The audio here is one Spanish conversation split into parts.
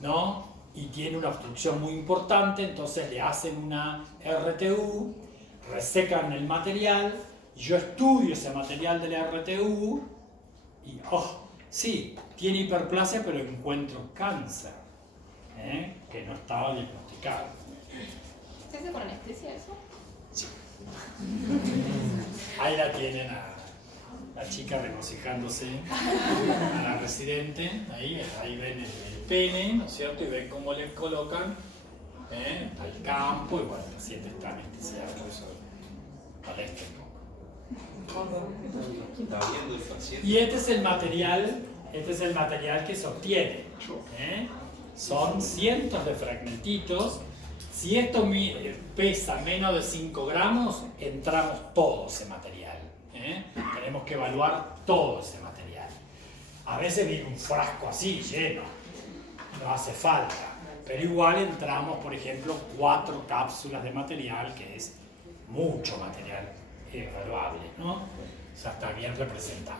¿no? Y tiene una obstrucción muy importante, entonces le hacen una RTU, resecan el material, y yo estudio ese material de la RTU y, sí, tiene hiperplasia, pero encuentro cáncer, que no estaba diagnosticado. ¿Se hace con anestesia eso? Sí. Ahí la tienen a la chica regocijándose, a la residente, ahí ven el pene, ¿no es cierto? Y ven cómo le colocan al campo, y bueno, el paciente está anestesiado, por eso molesta un poco. Y este es el material que se obtiene. Son cientos de fragmentitos. Si esto pesa menos de 5 gramos, entramos todo ese material. Tenemos que evaluar todo ese material. A veces viene un frasco así, lleno. No hace falta. Pero igual entramos, por ejemplo, 4 cápsulas de material, que es mucho material evaluable, ¿no? O sea, está bien representado.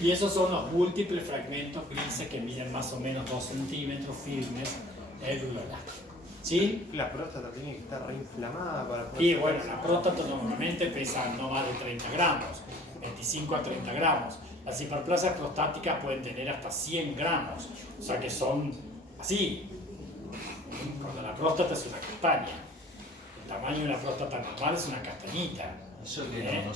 Y esos son los múltiples fragmentos grises que miden más o menos 2 centímetros firmes el elástico. ¿Sí? La próstata tiene que estar reinflamada para poder... Y bueno, la próstata normalmente pesa no más de 30 gramos, 25 a 30 gramos. Las hiperplasias prostáticas pueden tener hasta 100 gramos, o sea que son así. Cuando la próstata es una castaña, el tamaño de una próstata normal es una castañita.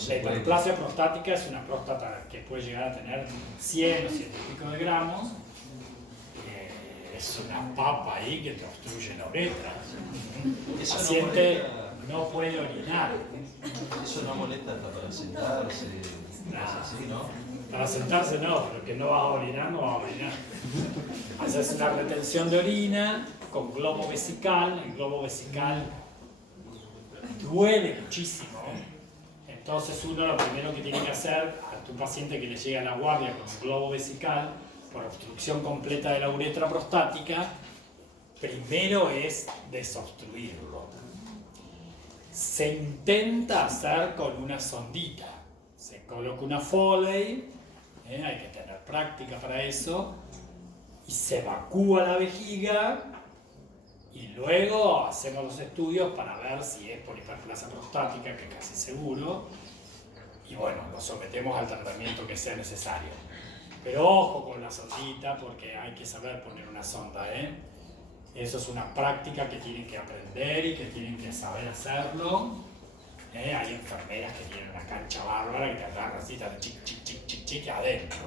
La hiperplasia prostática es una próstata que puede llegar a tener 100 o 100 y pico de gramos. Es una papa ahí que te obstruye la uretra. El paciente no puede orinar. Eso no molesta hasta para sentarse, así, ¿no? Para sentarse no, pero que no vas a orinar, no vas a orinar. Haces una retención de orina con globo vesical. El globo vesical duele muchísimo. Entonces uno lo primero que tiene que hacer a tu paciente que le llega a la guardia con un globo vesical por obstrucción completa de la uretra prostática, primero es desobstruirlo. Se intenta hacer con una sondita. Se coloca una Foley, hay que tener práctica para eso, y se evacúa la vejiga, y luego hacemos los estudios para ver si es por hiperplasia prostática, que es casi seguro, y bueno, lo sometemos al tratamiento que sea necesario. Pero ojo con la sondita, porque hay que saber poner una sonda, Eso es una práctica que tienen que aprender y que tienen que saber hacerlo. Hay enfermeras que tienen una cancha bárbara que te agarran así, te hacen chic, chic, chic, chic, chic adentro.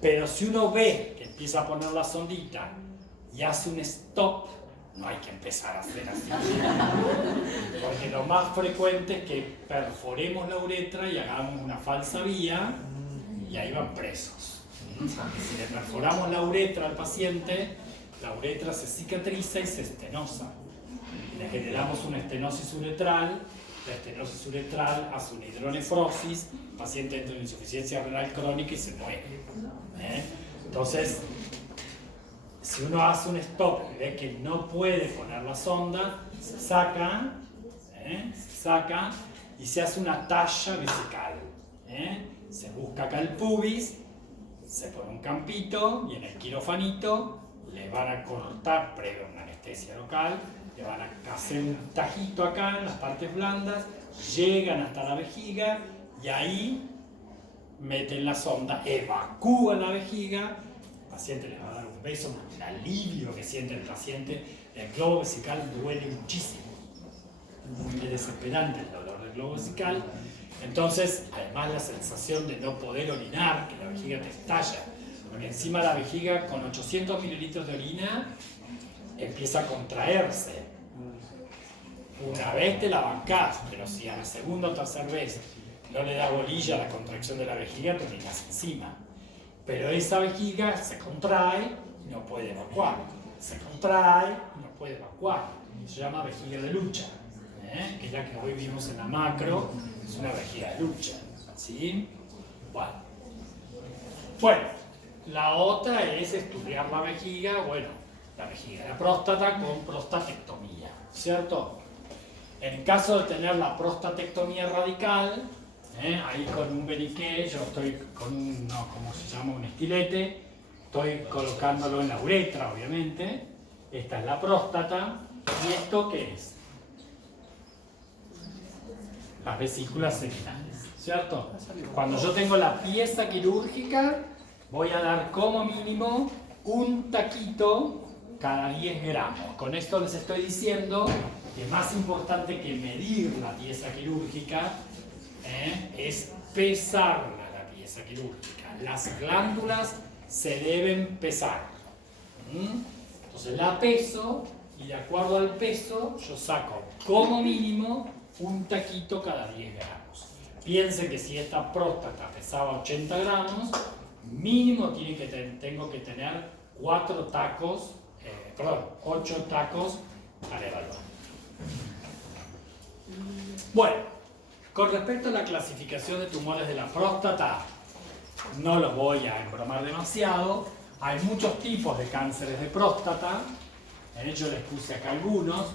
Pero si uno ve que empieza a poner la sondita y hace un stop, no hay que empezar a hacer así. Porque lo más frecuente es que perforemos la uretra y hagamos una falsa vía y ahí van presos. Si le perforamos la uretra al paciente, la uretra se cicatriza y se estenosa. Le generamos una estenosis uretral, la estenosis uretral hace una hidronefrosis, el paciente entra en insuficiencia renal crónica y se muere. Entonces, si uno hace un stop y ve que no puede poner la sonda, se saca y se hace una talla vesical. Se busca acá el pubis, se pone un campito y en el quirofanito le van a cortar, previo a una anestesia local, le van a hacer un tajito acá en las partes blandas, llegan hasta la vejiga y ahí meten la sonda, evacúan la vejiga, el paciente les va a dar un beso, el alivio que siente el paciente, el globo vesical duele muchísimo, es desesperante el dolor del globo vesical. Entonces, además la sensación de no poder orinar, que la vejiga te estalla, porque encima la vejiga con 800 mililitros de orina empieza a contraerse. Una vez te la bancás, pero si a la segunda o tercera vez no le da bolilla a la contracción de la vejiga, te orinas encima. Pero esa vejiga se contrae y no puede evacuar. Se contrae y no puede evacuar. Se llama vejiga de lucha, que es la que hoy vimos en la macro. Es una vejiga de lucha, ¿sí? Bueno, la otra es estudiar la vejiga, la vejiga de la próstata con prostatectomía, ¿cierto? En caso de tener la prostatectomía radical, ahí con un beniqué, yo estoy con un estilete, estoy colocándolo en la uretra, obviamente, esta es la próstata, ¿y esto qué es? Las vesículas seminales, ¿cierto? Cuando yo tengo la pieza quirúrgica, voy a dar como mínimo un taquito cada 10 gramos. Con esto les estoy diciendo que más importante que medir la pieza quirúrgica es pesarla, la pieza quirúrgica. Las glándulas se deben pesar. Entonces la peso y de acuerdo al peso yo saco como mínimo un taquito cada 10 gramos. Piensen que si esta próstata pesaba 80 gramos, mínimo tengo que tener 8 tacos para evaluar. Bueno, con respecto a la clasificación de tumores de la próstata, no los voy a embromar demasiado. Hay muchos tipos de cánceres de próstata, yo les puse acá algunos,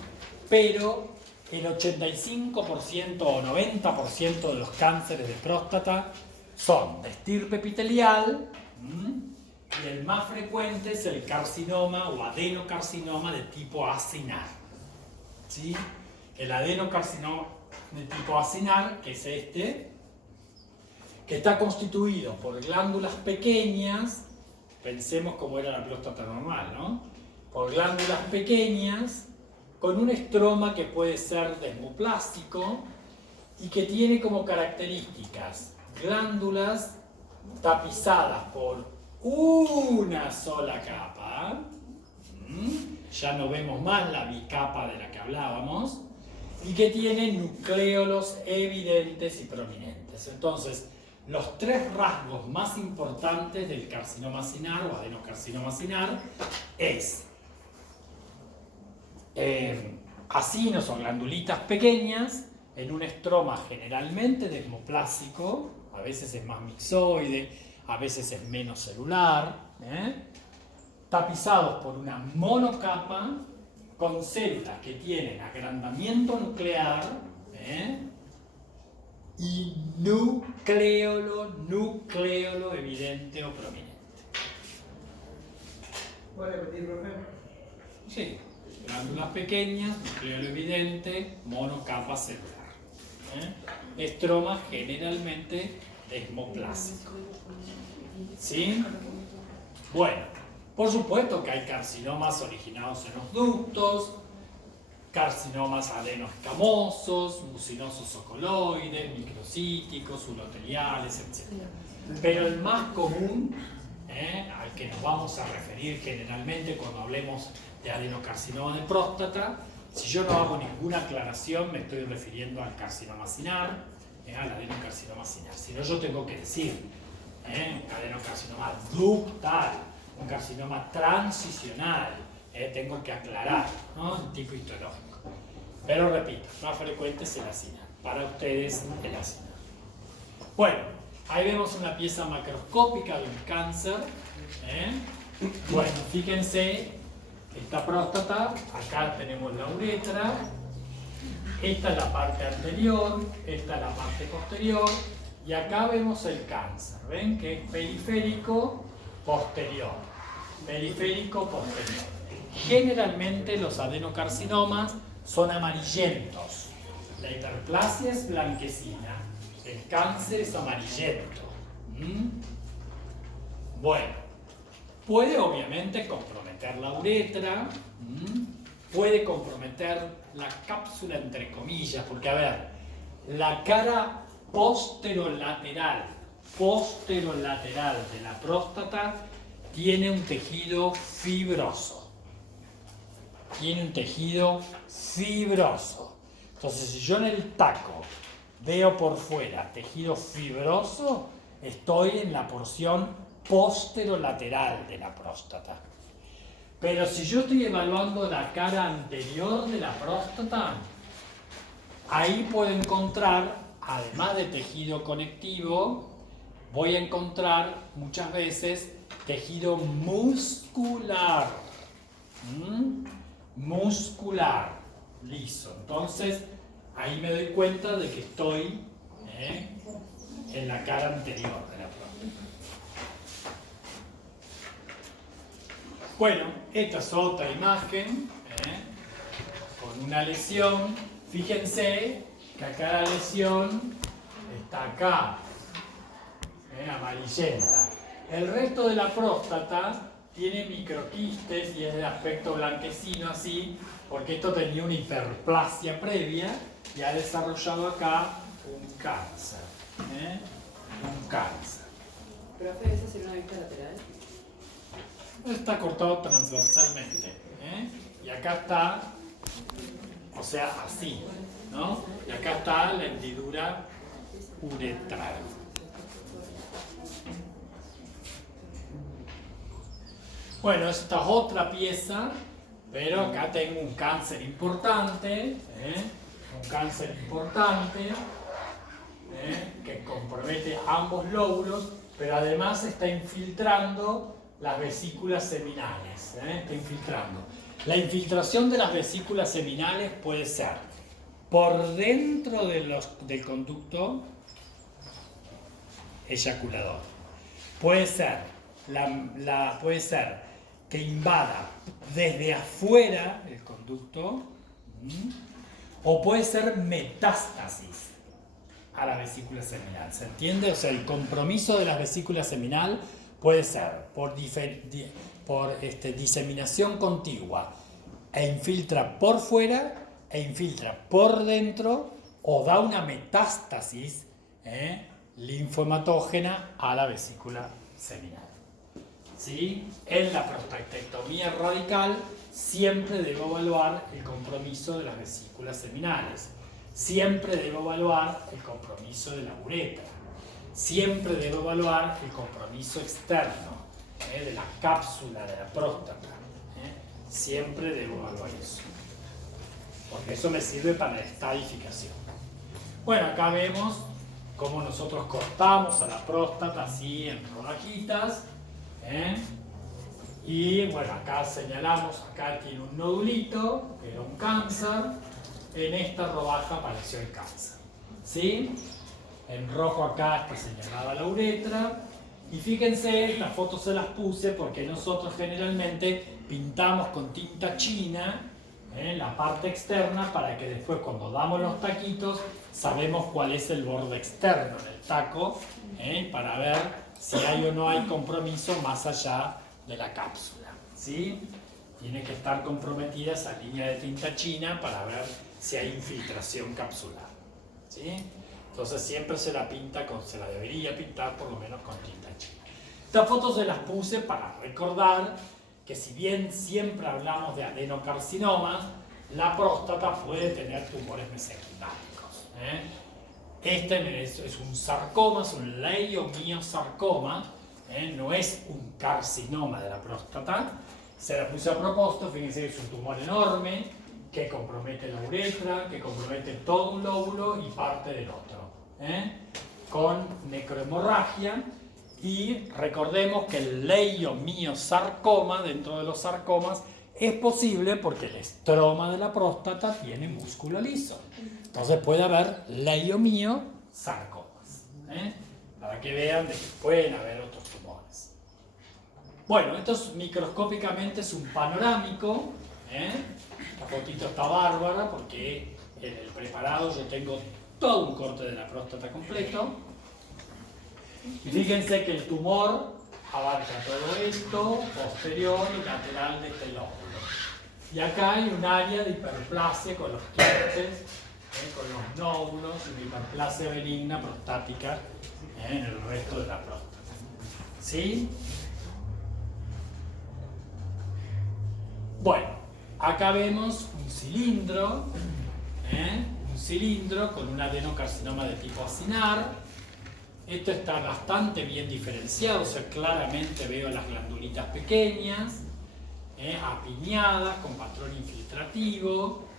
pero el 85% o 90% de los cánceres de próstata son de estirpe epitelial, y el más frecuente es el carcinoma o adenocarcinoma de tipo acinar. ¿Sí? El adenocarcinoma de tipo acinar, que es este, que está constituido por glándulas pequeñas, pensemos cómo era la próstata normal, ¿no? Por glándulas pequeñas, con un estroma que puede ser desmoplástico y que tiene como características glándulas tapizadas por una sola capa, ya no vemos más la bicapa de la que hablábamos, y que tiene nucleolos evidentes y prominentes. Entonces, los tres rasgos más importantes del carcinoma acinar o adenocarcinoma acinar es acinos o glandulitas pequeñas en un estroma generalmente desmoplásico, a veces es más mixoide, a veces es menos celular, tapizados por una monocapa con células que tienen agrandamiento nuclear y nucleolo evidente o prominente. ¿Puede repetir, profe? Sí, glándulas pequeñas, nucleolo evidente, monocapa celular. Estroma generalmente desmoplásico. ¿Sí? Bueno, por supuesto que hay carcinomas originados en los ductos, carcinomas adenoscamosos, mucinosos ocoloides, microcíticos, uroteliales, etc. Pero el más común, al que nos vamos a referir generalmente cuando hablemos de adenocarcinoma de próstata, si yo no hago ninguna aclaración me estoy refiriendo al carcinoma acinar, al adenocarcinoma acinar. Si no, yo tengo que decir un adenocarcinoma ductal, un carcinoma transicional, tengo que aclarar, ¿no? El tipo histológico. Pero repito, más frecuente es el acinar. Para ustedes, el acinar. Bueno, ahí vemos una pieza macroscópica de un cáncer. Bueno, fíjense, esta próstata, acá tenemos la uretra, esta es la parte anterior, esta es la parte posterior, y acá vemos el cáncer. ¿Ven? Que es periférico posterior. Periférico posterior. Generalmente los adenocarcinomas son amarillentos. La hiperplasia es blanquecina. El cáncer es amarillento. Bueno, puede obviamente comprometer la uretra, puede comprometer la cápsula entre comillas, porque a ver, la cara posterolateral de la próstata tiene un tejido fibroso. Entonces, si yo en el taco veo por fuera tejido fibroso, estoy en la porción posterolateral de la próstata. Pero si yo estoy evaluando la cara anterior de la próstata, ahí puedo encontrar, además de tejido conectivo, voy a encontrar muchas veces tejido muscular. Muscular, liso. Entonces, ahí me doy cuenta de que estoy en la cara anterior de la próstata. Bueno, esta es otra imagen con una lesión. Fíjense que acá la lesión está acá, amarillenta. El resto de la próstata tiene microquistes y es de aspecto blanquecino así, porque esto tenía una hiperplasia previa y ha desarrollado acá un cáncer. Un cáncer. Profe, ¿esa sería una vista lateral? Está cortado transversalmente. Y acá está, o sea, así, ¿no? Y acá está la hendidura uretral. Bueno, esta es otra pieza, pero acá tengo un cáncer importante, un cáncer importante, que compromete ambos lóbulos, pero además está infiltrando las vesículas seminales, está infiltrando. La infiltración de las vesículas seminales puede ser por dentro del conducto eyaculador. Puede ser, puede ser que invada desde afuera el conducto, o puede ser metástasis a la vesícula seminal. ¿Se entiende? O sea, el compromiso de la vesícula seminal puede ser por diseminación contigua e infiltra por fuera e infiltra por dentro, o da una metástasis linfohematógena a la vesícula seminal. ¿Sí? En la prostatectomía radical siempre debo evaluar el compromiso de las vesículas seminales. Siempre debo evaluar el compromiso de la uretra. Siempre debo evaluar el compromiso externo de la cápsula de la próstata. Siempre debo evaluar eso. Porque eso me sirve para la estadificación. Bueno, acá vemos cómo nosotros cortamos a la próstata así en rodajitas. Y bueno, acá señalamos, acá tiene un nodulito, que era un cáncer. En esta rodaja apareció el cáncer. ¿Sí? En rojo acá está señalada la uretra. Y fíjense, las fotos se las puse porque nosotros generalmente pintamos con tinta china la parte externa para que después cuando damos los taquitos sabemos cuál es el borde externo del taco, para ver si hay o no hay compromiso más allá de la cápsula. ¿Sí? Tiene que estar comprometida esa línea de tinta china para ver si hay infiltración capsular. ¿Sí? Entonces siempre se la debería pintar por lo menos con tinta china. Estas fotos se las puse para recordar que si bien siempre hablamos de adenocarcinomas, la próstata puede tener tumores mesenquimálicos. Este es un sarcoma, es un leiomiosarcoma, no es un carcinoma de la próstata. Se la puse a propósito, fíjense que es un tumor enorme que compromete la uretra, que compromete todo un lóbulo y parte del otro, con necrohemorragia. Y recordemos que el leiomiosarcoma, dentro de los sarcomas, es posible porque el estroma de la próstata tiene músculo liso. Entonces puede haber leiomiosarcomas, para que vean de que pueden haber otros tumores. Bueno, esto microscópicamente es un panorámico. La fotito está bárbara porque en el preparado yo tengo todo un corte de la próstata completo. Y fíjense que el tumor abarca todo esto, posterior y lateral de este lóbulo. Y acá hay un área de hiperplasia con los quistes, con los nódulos, y una hiperplasia benigna prostática en el resto de la próstata. ¿Sí? Bueno, acá vemos un cilindro con un adenocarcinoma de tipo acinar. Esto está bastante bien diferenciado, o sea, claramente veo las glandulitas pequeñas, apiñadas, con patrón infiltrativo,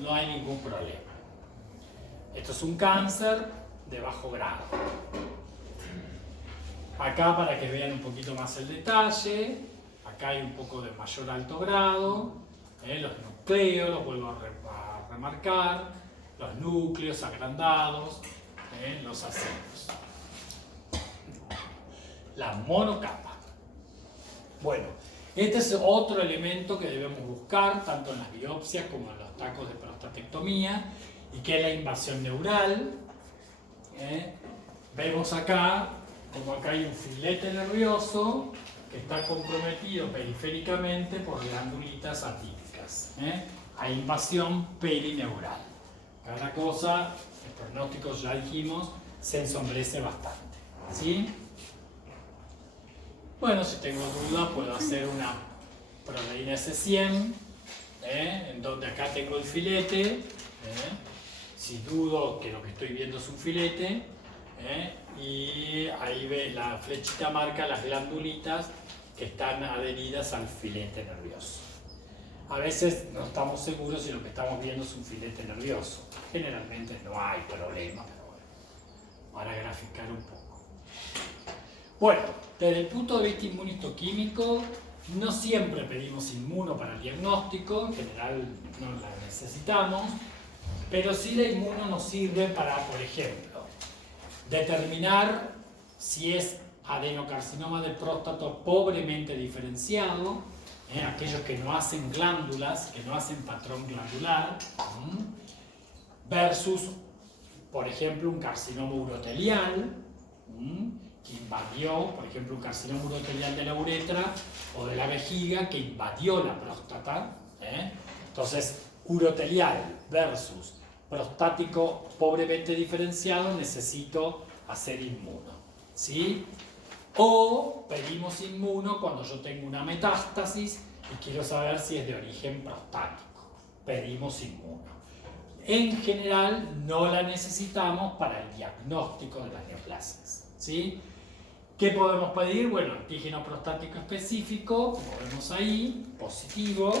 no hay ningún problema. Esto es un cáncer de bajo grado. Acá, para que vean un poquito más el detalle, acá hay un poco de mayor alto grado, los núcleos, los vuelvo a remarcar, los núcleos agrandados, los acentos. La monocapa. Bueno, este es otro elemento que debemos buscar, tanto en las biopsias como en los tacos de prostatectomía, y que es la invasión neural. Vemos acá, como acá hay un filete nervioso que está comprometido periféricamente por glándulitas atípicas. Hay invasión perineural. Cada cosa, el pronóstico ya dijimos, se ensombrece bastante. ¿Sí? Bueno, si tengo duda puedo hacer una proteína S100, en donde acá tengo el filete. Si dudo que lo que estoy viendo es un filete, y ahí ve la flechita marca las glandulitas que están adheridas al filete nervioso. A veces no estamos seguros si lo que estamos viendo es un filete nervioso. Generalmente no hay problema, pero bueno, para graficar un poco. Bueno, desde el punto de vista inmunistoquímico, no siempre pedimos inmuno para el diagnóstico, en general no la necesitamos, pero sí la inmuno nos sirve para, por ejemplo, determinar si es adenocarcinoma de próstata pobremente diferenciado, aquellos que no hacen glándulas, que no hacen patrón glandular, versus, por ejemplo, un carcinoma urotelial, que invadió, por ejemplo, un carcinoma urotelial de la uretra o de la vejiga que invadió la próstata. Entonces, urotelial versus prostático pobremente diferenciado, necesito hacer inmuno. ¿Sí? O pedimos inmuno cuando yo tengo una metástasis y quiero saber si es de origen prostático. Pedimos inmuno. En general no la necesitamos para el diagnóstico de las neoplasias. ¿Sí? ¿Qué podemos pedir? Bueno, antígeno prostático específico, como vemos ahí, positivo.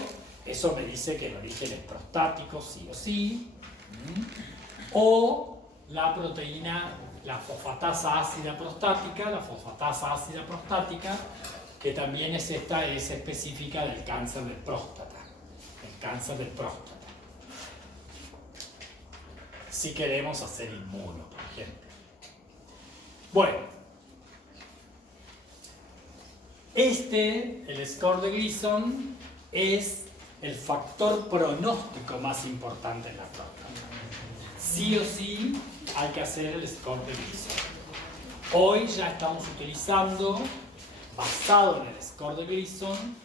Eso me dice que el origen es prostático, sí o sí. O la proteína, la fosfatasa ácida prostática, que también es específica del cáncer de próstata. El cáncer de próstata. Si queremos hacer inmuno, por ejemplo. Bueno, el score de Gleason, es el factor pronóstico más importante en la próstata. Sí o sí hay que hacer el score de Gleason. Hoy ya estamos utilizando, basado en el score de Gleason,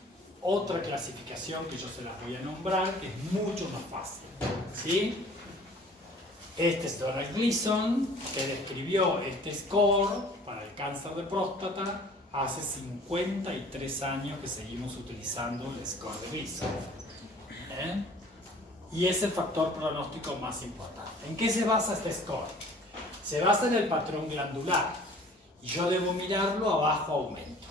otra clasificación que yo se las voy a nombrar, que es mucho más fácil. ¿Sí? Este es Donald Gleason, que describió este score para el cáncer de próstata hace 53 años que seguimos utilizando el score de Gleason. Y es el factor pronóstico más importante. ¿En qué se basa este score? Se basa en el patrón glandular. Y yo debo mirarlo a bajo aumento.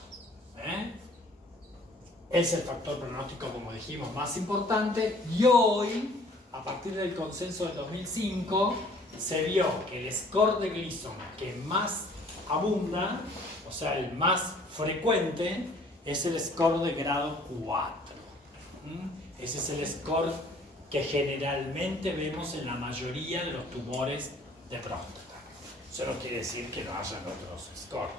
Es el factor pronóstico, como dijimos, más importante. Y hoy, a partir del consenso del 2005, se vio que el score de Gleason que más abunda, o sea, el más frecuente, es el score de grado 4. Ese es el score que generalmente vemos en la mayoría de los tumores de próstata. Eso no quiere decir que no hayan otros scores.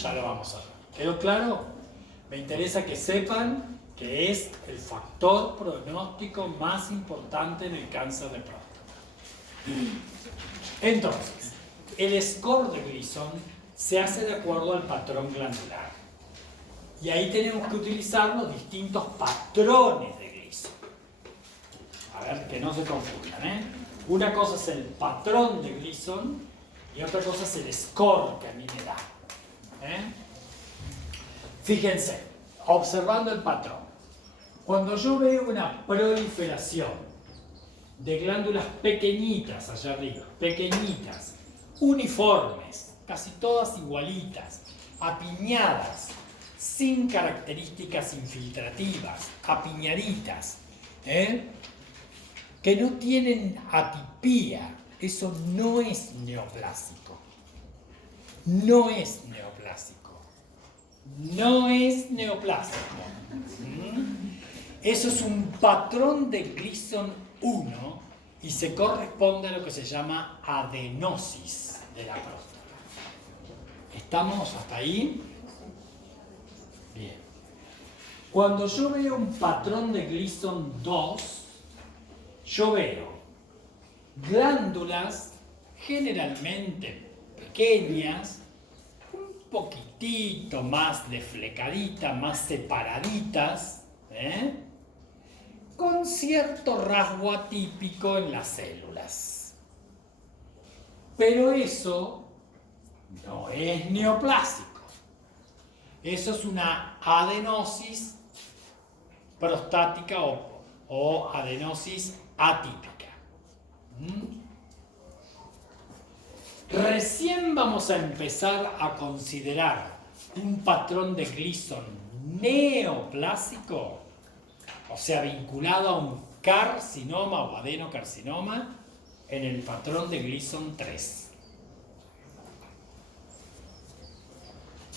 Ya lo vamos a ver. ¿Quedó claro? Me interesa que sepan que es el factor pronóstico más importante en el cáncer de próstata. Entonces, el score de Gleason se hace de acuerdo al patrón glandular. Y ahí tenemos que utilizar los distintos patrones de Gleason. A ver, que no se confundan, Una cosa es el patrón de Gleason y otra cosa es el score que a mí me da. Fíjense, observando el patrón. Cuando yo veo una proliferación de glándulas pequeñitas allá arriba, pequeñitas, uniformes, casi todas igualitas, apiñadas, sin características infiltrativas, apiñaditas, que no tienen atipía, eso no es neoplásico. No es neoplásico. No es neoplásico. Eso es un patrón de Gleason 1 y se corresponde a lo que se llama adenosis de la próstata. ¿Estamos hasta ahí? Bien. Cuando yo veo un patrón de Gleason 2, yo veo glándulas generalmente pequeñas, un poquitito más desflecaditas, más separaditas, con cierto rasgo atípico en las células. Pero eso no es neoplásico. Eso es una adenosis prostática o adenosis atípica. Recién vamos a empezar a considerar un patrón de Gleason neoplásico, o sea, vinculado a un carcinoma o adenocarcinoma, en el patrón de Gleason 3.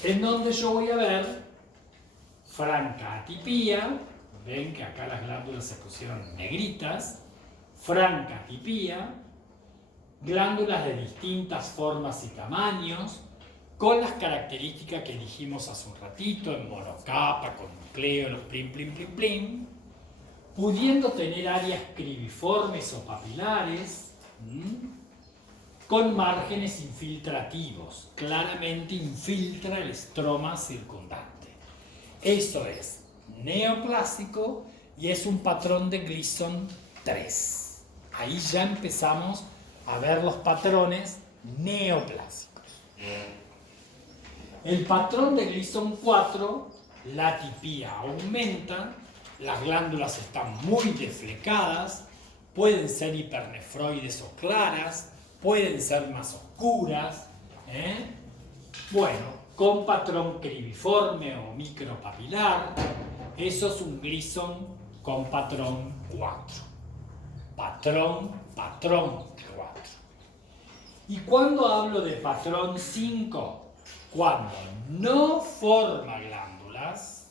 En donde yo voy a ver franca atipía, ven que acá las glándulas se pusieron negritas, franca atipía, glándulas de distintas formas y tamaños, con las características que dijimos hace un ratito, en monocapa, con nucleolos, plim, plim, plim, plim, pudiendo tener áreas cribiformes o papilares, con márgenes infiltrativos, claramente infiltra el estroma circundante. Eso es neoplásico y es un patrón de Gleason 3. Ahí ya empezamos a ver los patrones neoplásicos. El patrón de Gleason 4, la atipía aumenta, las glándulas están muy desflecadas, pueden ser hipernefroides o claras, pueden ser más oscuras, bueno, con patrón cribiforme o micropapilar. Eso es un Gleason con patrón 4. Patrón 4. Y cuando hablo de patrón 5, cuando no forma glándulas,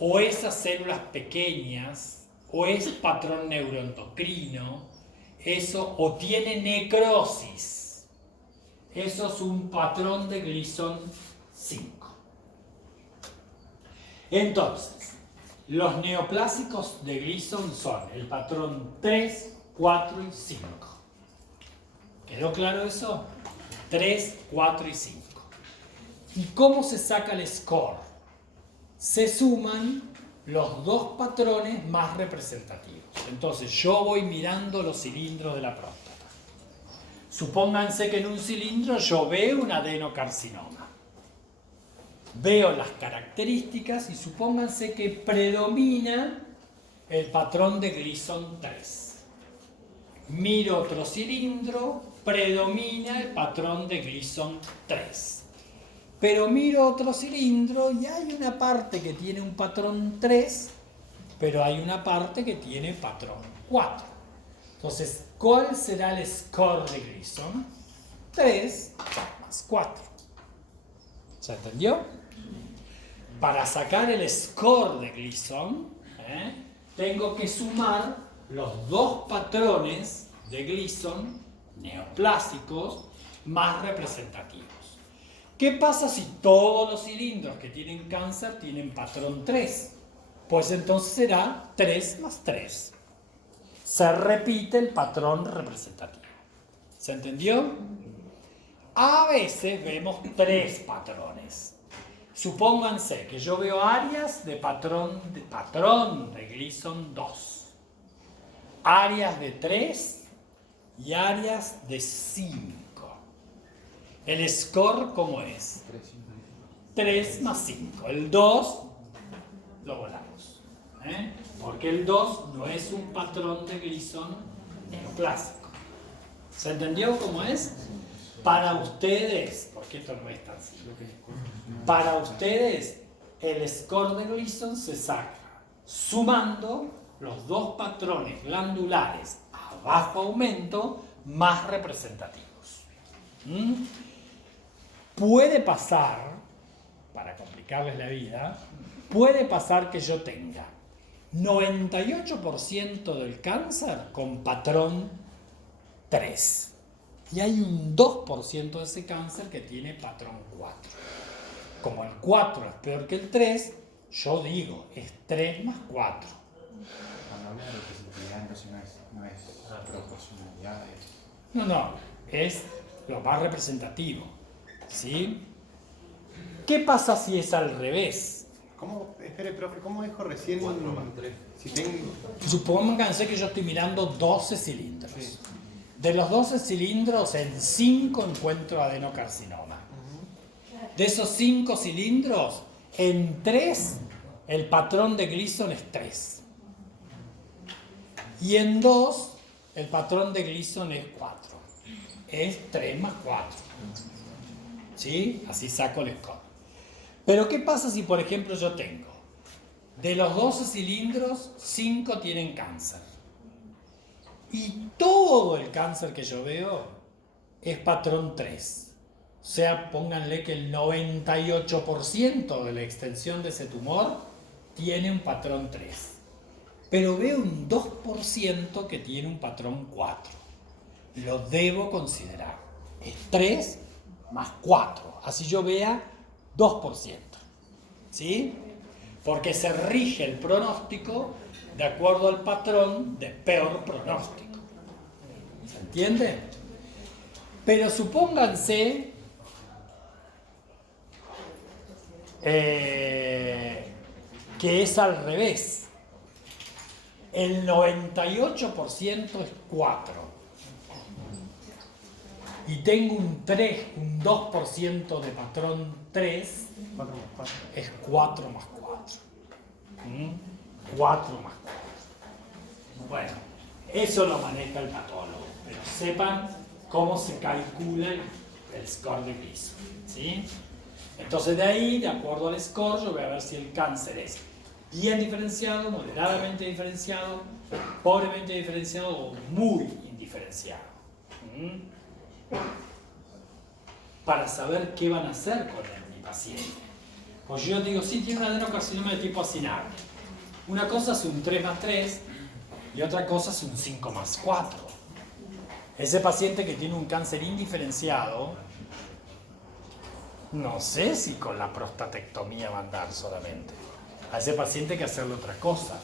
o esas células pequeñas, o es patrón neuroendocrino, eso, o tiene necrosis, eso es un patrón de Gleason 5. Entonces, los neoplásicos de Gleason son el patrón 3, 4 y 5. ¿Quedó claro eso? 3, 4 y 5. ¿Y cómo se saca el score? Se suman los dos patrones más representativos. Entonces yo voy mirando los cilindros de la próstata. Supónganse que en un cilindro yo veo un adenocarcinoma. Veo las características y supónganse que predomina el patrón de Gleason 3. Miro otro cilindro, predomina el patrón de Gleason 3. Pero miro otro cilindro y hay una parte que tiene un patrón 3, pero hay una parte que tiene patrón 4. Entonces, ¿cuál será el score de Gleason? 3 más 4. ¿Se entendió? Para sacar el score de Gleason, tengo que sumar los dos patrones de Gleason neoplásicos más representativos. ¿Qué pasa si todos los cilindros que tienen cáncer tienen patrón 3? Pues entonces será 3 más 3. Se repite el patrón representativo. ¿Se entendió? A veces vemos 3 patrones. Supónganse que yo veo áreas de patrón de Gleason 2, áreas de 3 y áreas de 5. ¿El score cómo es? 3 más 5. El 2 lo volamos. Porque el 2 no es un patrón de Gleason neoplásico. ¿Se entendió cómo es? Para ustedes, porque esto no es tan simple, para ustedes el score de Gleason se saca sumando los dos patrones glandulares a bajo aumento más representativos. Puede pasar, para complicarles la vida, puede pasar que yo tenga 98% del cáncer con patrón 3. Y hay un 2% de ese cáncer que tiene patrón 4. Como el 4 es peor que el 3, Yo digo, es 3 más 4. Cuando habla de representatividad, entonces no es proporcionalidad. No, es lo más representativo. ¿Sí? ¿Qué pasa si es al revés? Espere, profe, ¿cómo dijo recién? 4 más 3. Si tengo... Supónganse que yo estoy mirando 12 cilindros. Sí. De los 12 cilindros, en 5 encuentro adenocarcinoma. De esos 5 cilindros, en 3 el patrón de Gleason es 3. Y en 2 el patrón de Gleason es 4. Es 3 más 4. ¿Sí? Así saco el score. Pero ¿qué pasa si, por ejemplo, yo tengo de los 12 cilindros, 5 tienen cáncer? Y todo el cáncer que yo veo es patrón 3. O sea, pónganle que el 98% de la extensión de ese tumor tiene un patrón 3. Pero veo un 2% que tiene un patrón 4. Lo debo considerar. Es 3 más 4. Así yo vea 2%. ¿Sí? Porque se rige el pronóstico de acuerdo al patrón de peor pronóstico. ¿Se entiende? Pero supónganse que es al revés. El 98% es 4. Y tengo un 2% de patrón 3, 4 más 4. es 4 más 4. 4 más 4. Bueno, eso lo maneja el patólogo, pero sepan cómo se calcula el score de Gleason, ¿sí? Entonces de ahí, de acuerdo al score, yo voy a ver si el cáncer es bien diferenciado, moderadamente diferenciado, pobremente diferenciado o muy indiferenciado. Para saber qué van a hacer con mi paciente. Pues yo digo, sí, tiene un adenocarcinoma de tipo acinable. Una cosa es un 3 más 3 y otra cosa es un 5 más 4. Ese paciente que tiene un cáncer indiferenciado, no sé si con la prostatectomía va a andar solamente. A ese paciente hay que hacerle otra cosa,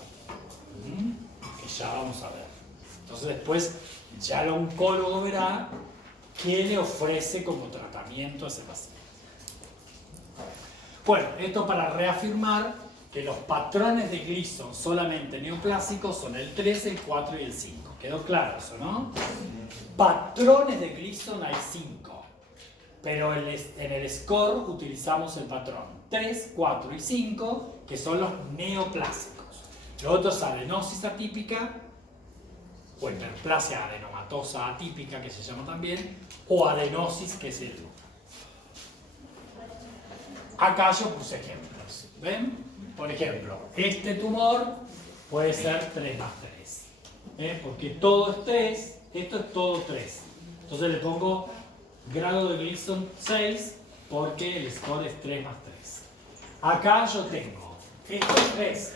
que ya vamos a ver. Entonces después ya el oncólogo verá qué le ofrece como tratamiento a ese paciente. Bueno, esto para reafirmar que los patrones de Gleason solamente neoplásicos son el 3, el 4 y el 5. ¿Quedó claro eso, no? Patrones de Gleason hay 5, pero en el score utilizamos el patrón 3, 4 y 5, que son los neoplásicos. Los otros, adenosis atípica, o hiperplasia adenomatosa atípica, que se llama también, o adenosis, que es el grupo. Acá yo puse ejemplos. ¿Ven? Por ejemplo, este tumor puede ser 3 más 3. Porque todo es 3, esto es todo 3. Entonces le pongo grado de Gleason 6 porque el score es 3 más 3. Acá yo tengo, esto es 3,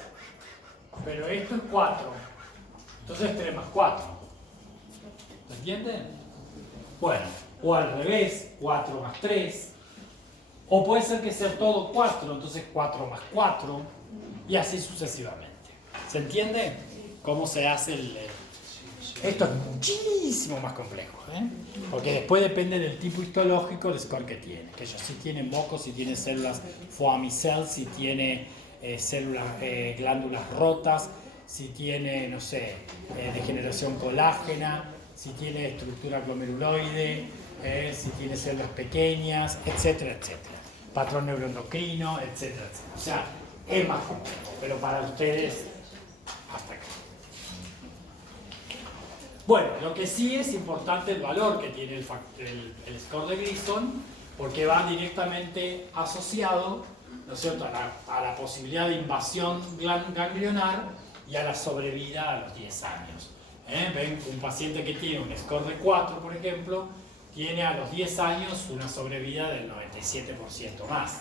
pero esto es 4. Entonces es 3 más 4. ¿Se entienden? Bueno, o al revés, 4 más 3. O puede ser que sea todo 4, entonces 4 más 4, y así sucesivamente. ¿Se entiende cómo se hace Esto es muchísimo más complejo, porque después depende del tipo histológico el score que tiene. Que ellos si tiene mocos, si tiene células foamicel, si tiene glándulas rotas, si tiene, no sé, degeneración colágena, si tiene estructura glomeruloide, si tiene células pequeñas, etcétera, etcétera. Patrón neuroendocrino, etcétera, etcétera. O sea, es más complejo, pero para ustedes, hasta acá. Bueno, lo que sí es importante el valor que tiene el score de Gleason, porque va directamente asociado, ¿no es cierto?, a la posibilidad de invasión ganglionar y a la sobrevida a los 10 años. Ven, un paciente que tiene un score de 4, por ejemplo, tiene a los 10 años una sobrevida del 97% más.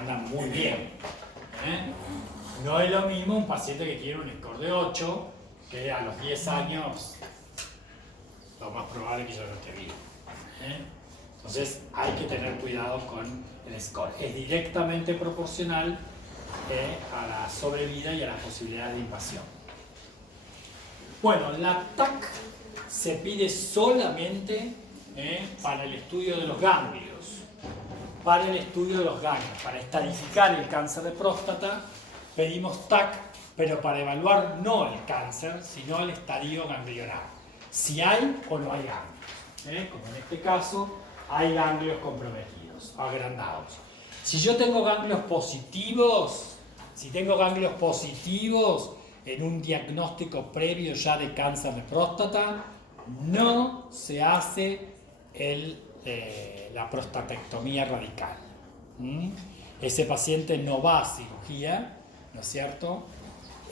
Andan muy bien. No es lo mismo un paciente que tiene un score de 8, que a los 10 años lo más probable es que yo no esté vivo. Entonces hay que tener cuidado con el score. Es directamente proporcional a la sobrevida y a la posibilidad de invasión. Bueno, la TAC se pide solamente para el estudio de los ganglios. Para el estudio de los ganglios, para estadificar el cáncer de próstata, pedimos TAC, pero para evaluar no el cáncer, sino el estadio ganglionar. Si hay o no hay ganglios. Como en este caso, hay ganglios comprometidos, agrandados. Si yo tengo ganglios positivos, en un diagnóstico previo ya de cáncer de próstata, no se hace la prostatectomía radical. Ese paciente no va a cirugía, ¿no es cierto?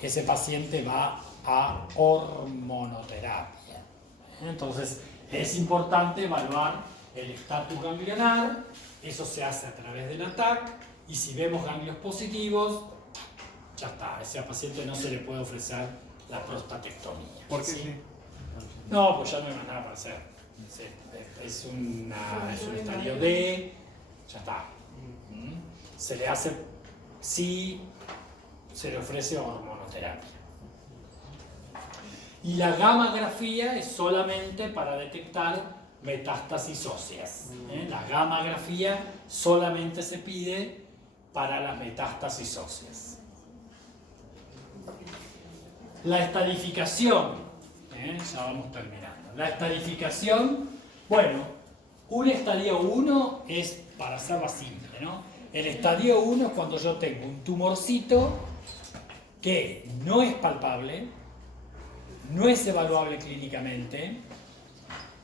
Ese paciente va a hormonoterapia. Entonces, es importante evaluar el estatus ganglionar, eso se hace a través del TAC, y si vemos ganglios positivos, ya está, a ese paciente no se le puede ofrecer la prostatectomía. ¿Por qué ¿sí? sí? No, pues ya no hay más nada para hacer. Sí, es un estadio D, ya está. Se le hace, sí, se le ofrece hormonoterapia. Y la gammagrafía es solamente para detectar metástasis óseas. La gammagrafía solamente se pide para las metástasis óseas. La estadificación, ya vamos terminando. La estadificación, bueno, un estadio 1 es, para hacerla simple, ¿no? El estadio 1 es cuando yo tengo un tumorcito que no es palpable, no es evaluable clínicamente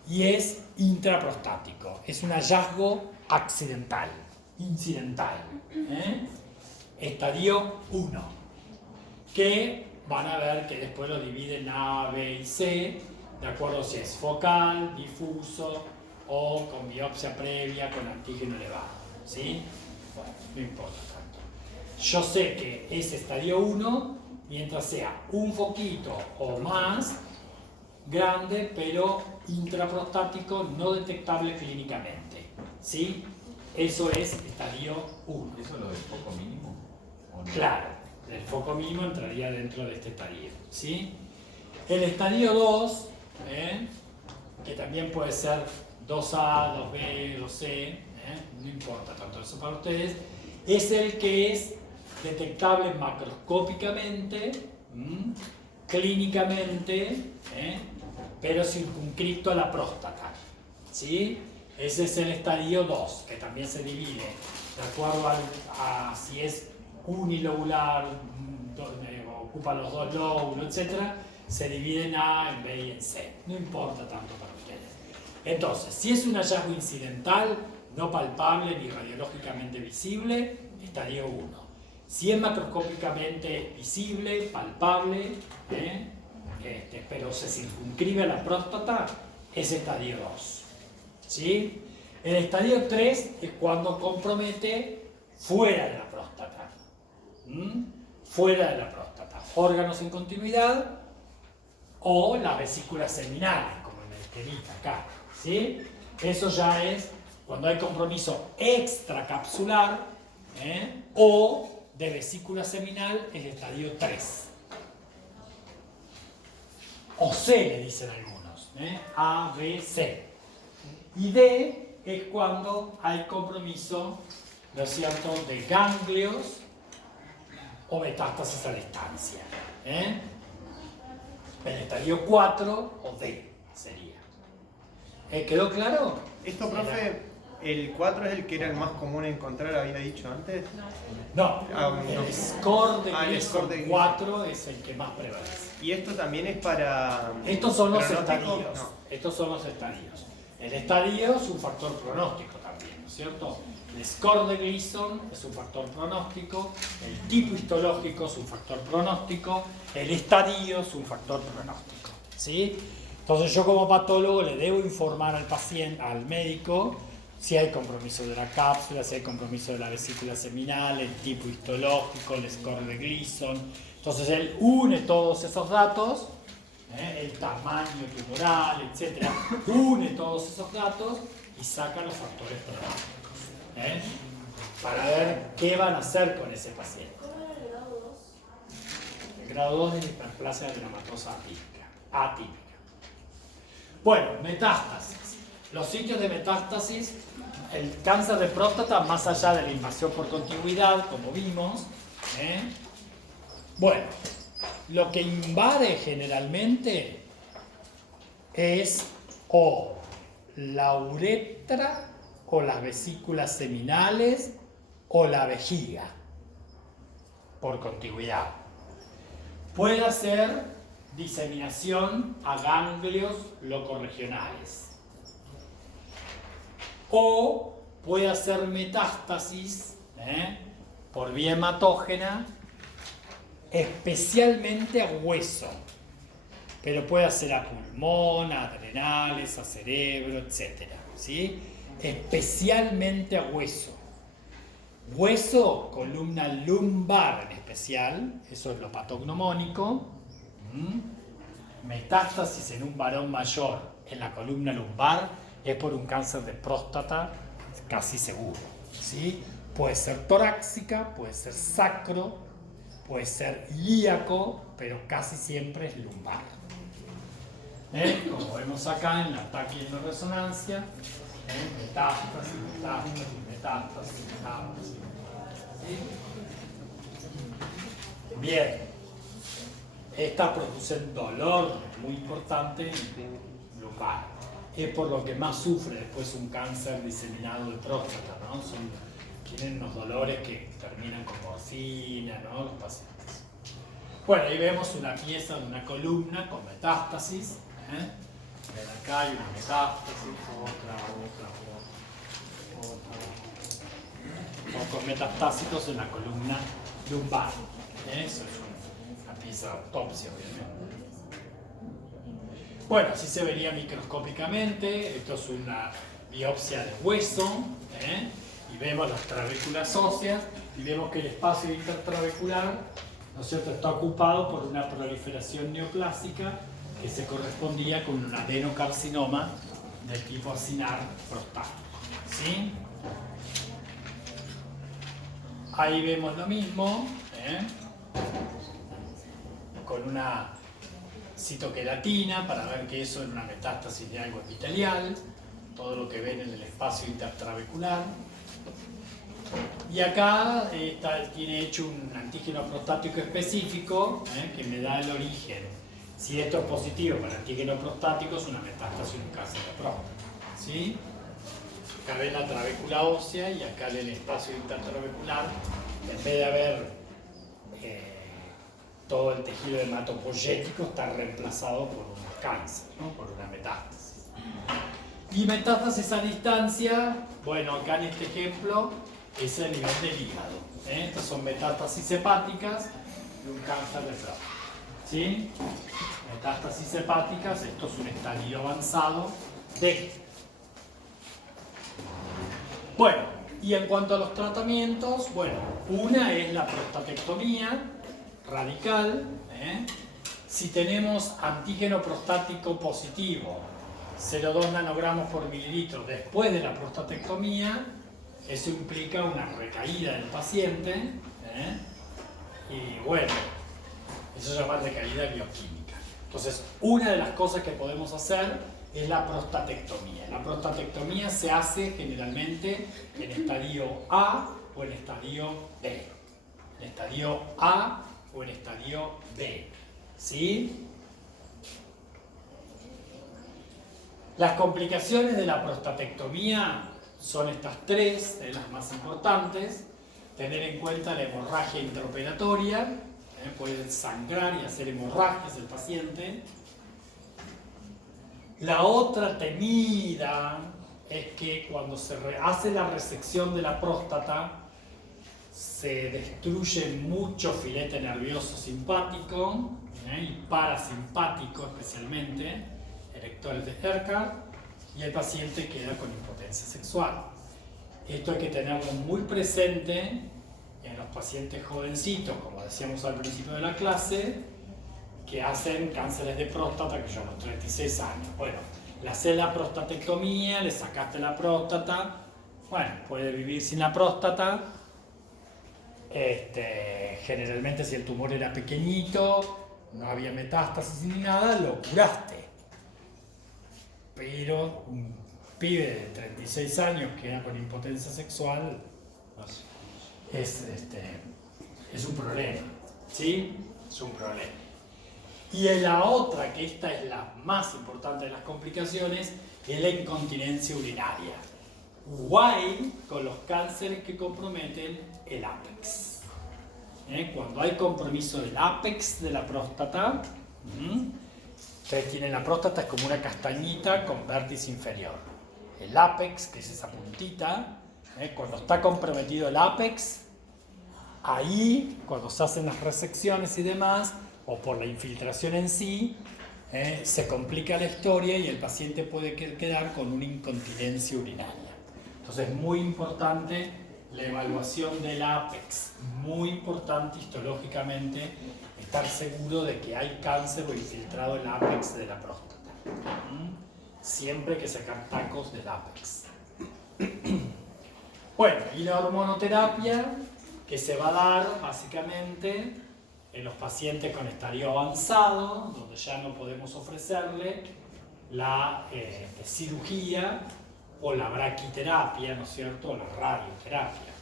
y es intraprostático. Es un hallazgo accidental, incidental. Estadio 1, que van a ver que después lo dividen A, B y C, de acuerdo si es focal, difuso o con biopsia previa con antígeno elevado. ¿Sí? Bueno, no importa tanto. Yo sé que es estadio 1 mientras sea un foquito o más grande, pero intraprostático, no detectable clínicamente. ¿Sí? Eso es estadio 1. ¿Eso es lo del foco mínimo? ¿O no? Claro, el foco mínimo entraría dentro de este estadio. ¿Sí? El estadio 2, que también puede ser 2A, 2B, 2C, no importa tanto eso para ustedes, es el que es detectable macroscópicamente, clínicamente, pero circunscripto a la próstata. ¿Sí? Ese es el estadio 2, que también se divide de acuerdo a si es unilobular, ocupa los dos lóbulos, etc. Se divide en A, en B y en C. No importa tanto para ustedes. Entonces, si es un hallazgo incidental, no palpable ni radiológicamente visible, estadio 1. Si es macroscópicamente visible, palpable, pero se circunscribe a la próstata, es estadio 2. ¿Sí? El estadio 3 es cuando compromete fuera de la próstata. Fuera de la próstata. Órganos en continuidad o la vesícula seminal, como en el esquemita acá. ¿Sí? Eso ya es cuando hay compromiso extracapsular o de vesícula seminal, el estadio 3. O C le dicen algunos. A, B, C. Y D es cuando hay compromiso, ¿no es cierto?, de ganglios o metástasis a distancia. El estadio 4 o D sería. ¿Quedó claro? Esto, profe, el 4 es el que era el más común encontrar, había dicho antes. No, no. el score de el Gleason score de Gleason 4 es el que más prevalece. Y esto también es para... Estos son los pronóstico. estadios. No. Estos son los estadios. El estadio es un factor pronóstico también, ¿no es cierto? El score de Gleason es un factor pronóstico, el tipo histológico es un factor pronóstico, el estadio es un factor pronóstico. ¿Sí? Entonces yo como patólogo le debo informar al paciente, al médico, si hay compromiso de la cápsula, si hay compromiso de la vesícula seminal, el tipo histológico, el score de Gleason. Entonces él une todos esos datos, el tamaño tumoral, etc. Une todos esos datos y saca los factores pronósticos, para ver qué van a hacer con ese paciente. grado 2 de la hiperplasia gramatosa atípica. Bueno, metástasis. Los sitios de metástasis, el cáncer de próstata, más allá de la invasión por contigüidad, como vimos. Bueno, lo que invade generalmente es o la uretra, o las vesículas seminales, o la vejiga, por contigüidad. Puede hacer diseminación a ganglios locorregionales. O puede hacer metástasis por vía hematógena, especialmente a hueso. Pero puede hacer a pulmón, a adrenales, a cerebro, etc. ¿Sí? Especialmente a hueso. Hueso, columna lumbar en especial, eso es lo patognomónico. Metástasis en un varón mayor en la columna lumbar es por un cáncer de próstata casi seguro. ¿Sí? Puede ser torácica, puede ser sacro, puede ser ilíaco, pero casi siempre es lumbar. Como vemos acá en la taquiresonancia, metástasis, metástasis, metástasis, metástasis. ¿Sí? Bien, estas producen dolor muy importante en lumbar. Es por lo que más sufre después un cáncer diseminado de próstata, ¿no? Tienen unos dolores que terminan con morfina, ¿no? Los pacientes. Bueno, ahí vemos una pieza de una columna con metástasis. Ven acá hay una metástasis, otra. Focos metastásicos en la columna lumbar. Eso es una pieza de autopsia, obviamente. Bueno, así se vería microscópicamente. Esto es una biopsia de hueso. Y vemos las trabéculas óseas. Y vemos que el espacio intertrabecular, ¿no es cierto?, está ocupado por una proliferación neoplásica que se correspondía con un adenocarcinoma del tipo acinar prostático. ¿Sí? Ahí vemos lo mismo, con una citoqueratina para ver que eso era una metástasis de algo epitelial, todo lo que ven en el espacio intertrabecular. Y acá tiene hecho un antígeno prostático específico que me da el origen. Si esto es positivo para antígeno prostático, es una metástasis en un cáncer de próstata. ¿Sí? Acá ven la trabécula ósea y acá en el espacio intertrabecular, en vez de haber todo el tejido hematopoyético, está reemplazado por un cáncer, ¿no? Por una metástasis. Y metástasis a distancia, bueno, acá en este ejemplo es el nivel del hígado. Estas son metástasis hepáticas de un cáncer de próstata. ¿Sí? Metástasis hepáticas, esto es un estadio avanzado de. Bueno, y en cuanto a los tratamientos, bueno, una es la prostatectomía radical. Si tenemos antígeno prostático positivo, 0,2 nanogramos por mililitro después de la prostatectomía, eso implica una recaída del paciente. Y bueno, eso se llama recaída bioquímica. Entonces, una de las cosas que podemos hacer es la prostatectomía. La prostatectomía se hace generalmente en estadio A o en estadio B. En estadio A o en estadio B. ¿Sí? Las complicaciones de la prostatectomía son estas tres, las más importantes. Tener en cuenta la hemorragia intraoperatoria. Puede sangrar y hacer hemorragias el paciente. La otra temida es que cuando se hace la resección de la próstata se destruye mucho filete nervioso simpático y parasimpático especialmente, erectores de Herzog, y el paciente queda con impotencia sexual. Esto hay que tenerlo muy presente en los pacientes jovencitos, como decíamos al principio de la clase, que hacen cánceres de próstata, que yo a los 36 años. Bueno, le haces la prostatectomía, le sacaste la próstata, bueno, puede vivir sin la próstata, Generalmente si el tumor era pequeñito, no había metástasis ni nada, lo curaste. Pero un pibe de 36 años que queda con impotencia sexual es un problema, ¿sí? Es un problema. Y en la otra, que esta es la más importante de las complicaciones, es la incontinencia urinaria. Guay con los cánceres que comprometen el ápex. Cuando hay compromiso del ápex de la próstata, ustedes tienen la próstata, es como una castañita con vértice inferior. El ápex, que es esa puntita, cuando está comprometido el ápex, ahí, cuando se hacen las resecciones y demás, o por la infiltración en sí, se complica la historia y el paciente puede quedar con una incontinencia urinaria. Entonces es muy importante la evaluación del ápex, muy importante histológicamente estar seguro de que hay cáncer o infiltrado el ápex de la próstata. Siempre que sacar tacos del ápex. Bueno, y la hormonoterapia que se va a dar básicamente en los pacientes con estadio avanzado, donde ya no podemos ofrecerle la cirugía o la braquiterapia, ¿no es cierto?, o la radioterapia,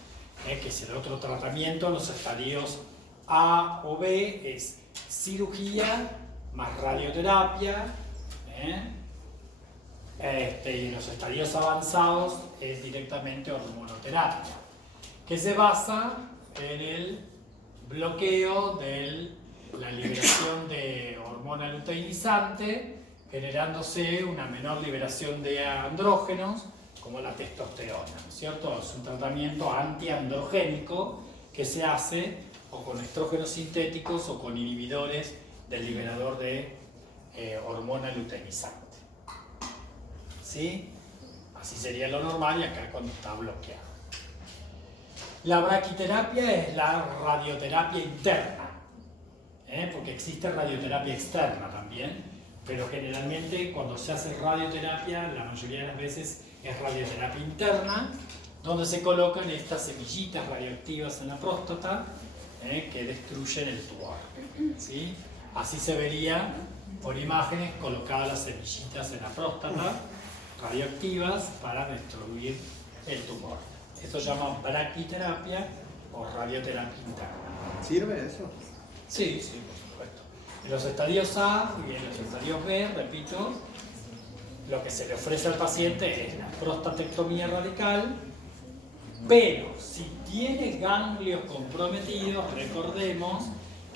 que es el otro tratamiento en los estadios A o B, es cirugía más radioterapia, y en los estadios avanzados es directamente hormonoterapia, que se basa en el bloqueo de la liberación de hormona luteinizante, generándose una menor liberación de andrógenos, como la testosterona, ¿no es cierto? Es un tratamiento antiandrogénico que se hace o con estrógenos sintéticos o con inhibidores del liberador de hormona luteinizante. ¿Sí? Así sería lo normal y acá cuando está bloqueado. La braquiterapia es la radioterapia interna, porque existe radioterapia externa también, pero generalmente cuando se hace radioterapia, la mayoría de las veces es radioterapia interna, donde se colocan estas semillitas radioactivas en la próstata que destruyen el tumor. ¿Sí? Así se vería por imágenes colocadas las semillitas en la próstata radioactivas para destruir el tumor. Esto se llama braquiterapia o radioterapia interna. ¿Sirve eso? Sí, sí, por supuesto. En los estadios A y en los estadios B, repito, lo que se le ofrece al paciente es la prostatectomía radical, pero si tiene ganglios comprometidos, recordemos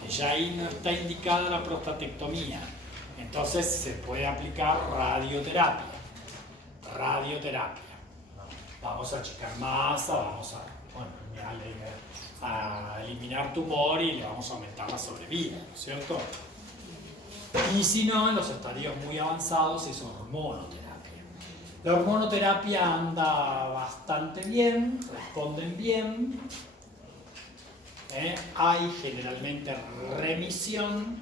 que ya ahí no está indicada la prostatectomía. Entonces se puede aplicar radioterapia. Vamos a achicar masa, vamos a eliminar tumor y le vamos a aumentar la sobrevida, ¿no es cierto? Y si no, en los estadios muy avanzados es hormonoterapia. La hormonoterapia anda bastante bien, responden bien, hay generalmente remisión,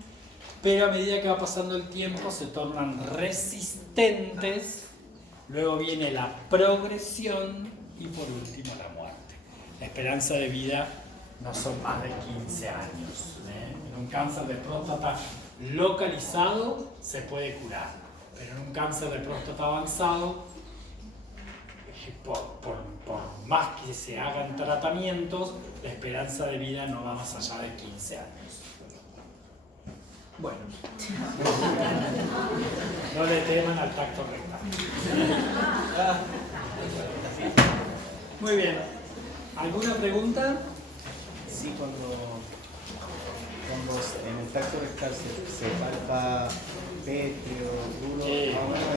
pero a medida que va pasando el tiempo se tornan resistentes. Luego viene la progresión y por último la muerte. La esperanza de vida no son más de 15 años. En un cáncer de próstata localizado se puede curar, pero en un cáncer de próstata avanzado, por más que se hagan tratamientos, la esperanza de vida no va más allá de 15 años. Bueno, no le teman al tacto rectal. Muy bien. ¿Alguna pregunta? Sí, cuando en el tacto rectal se palpa pétreo, duro,